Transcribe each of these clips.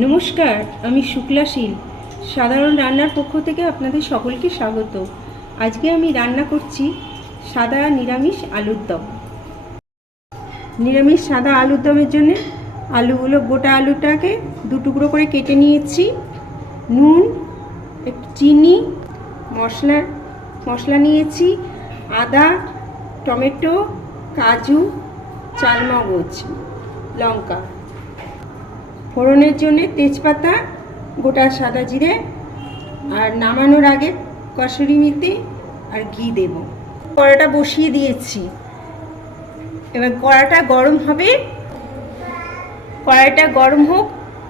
নমস্কার, আমি শুক্লাশীল সাধারণ রান্নার পক্ষ থেকে আপনাদের সকলকে স্বাগত। আজকে আমি রান্না করছি সাদা নিরামিষ আলুর দম। নিরামিষ সাদা আলুর দমের জন্য আলুগুলো, গোটা আলুটাকে দু টুকরো করে কেটে নিয়েছি। নুন, একটু চিনি, মশলা নিয়েছি, আদা, টমেটো, কাজু, চালমগজ, লঙ্কা। ফোড়নের জন্য তেজপাতা, গোটা সাদা জিরে, আর নামানোর আগে কসুরি মেথি আর ঘি দেব। কড়াটা বসিয়ে দিয়েছি, এবার কড়াটা গরম হবে। কড়াইটা গরম হোক,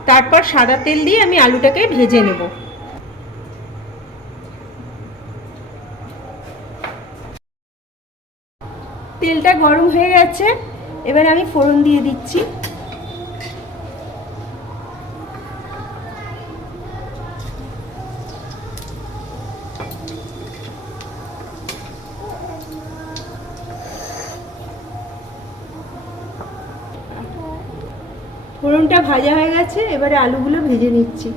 তারপর সাদা তেল দিয়ে আমি আলুটাকে ভেজে নেব। তেলটা গরম হয়ে গেছে, এবার আমি ফোড়ন দিয়ে দিচ্ছি। ফোড়নটা ভাজা হয়ে গেছে, এবারে আলুগুলো ভেজে নিচ্ছি।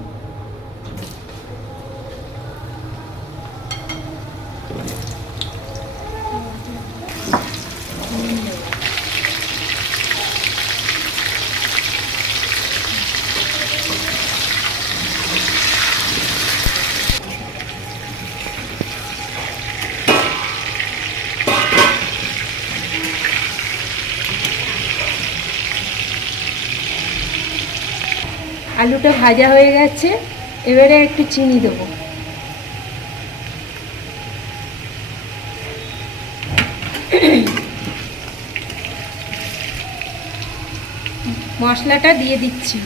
আলুটা ভাজা হয়ে গেছে, এবারে একটু চিনি দেবো। মশলাটা দিয়ে দিচ্ছি।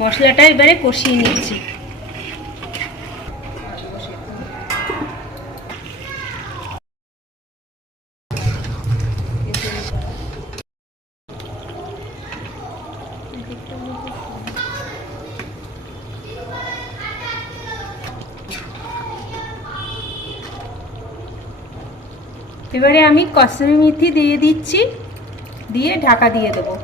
মশলাটা এবারে কষিয়ে নিচ্ছি। এবারে আমি কসুরি মেথি দিয়ে দিচ্ছি, দিয়ে ঢাকা দিয়ে দেবো।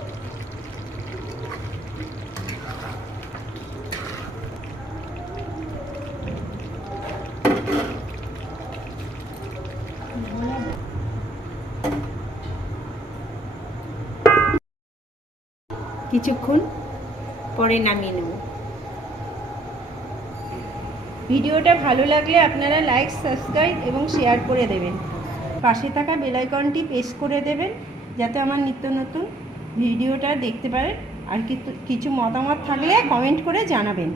কিছুক্ষণ পরে নামিয়ে নেব। ভিডিওটা ভালো লাগলে আপনারা লাইক, সাবস্ক্রাইব এবং শেয়ার করে দেবেন। পাশে থাকা বেল আইকনটি প্রেস করে দেবেন, যাতে আমার নিত্য নতুন ভিডিওটা দেখতে পারেন। আর কিছু মতামত থাকলে কমেন্ট করে জানাবেন।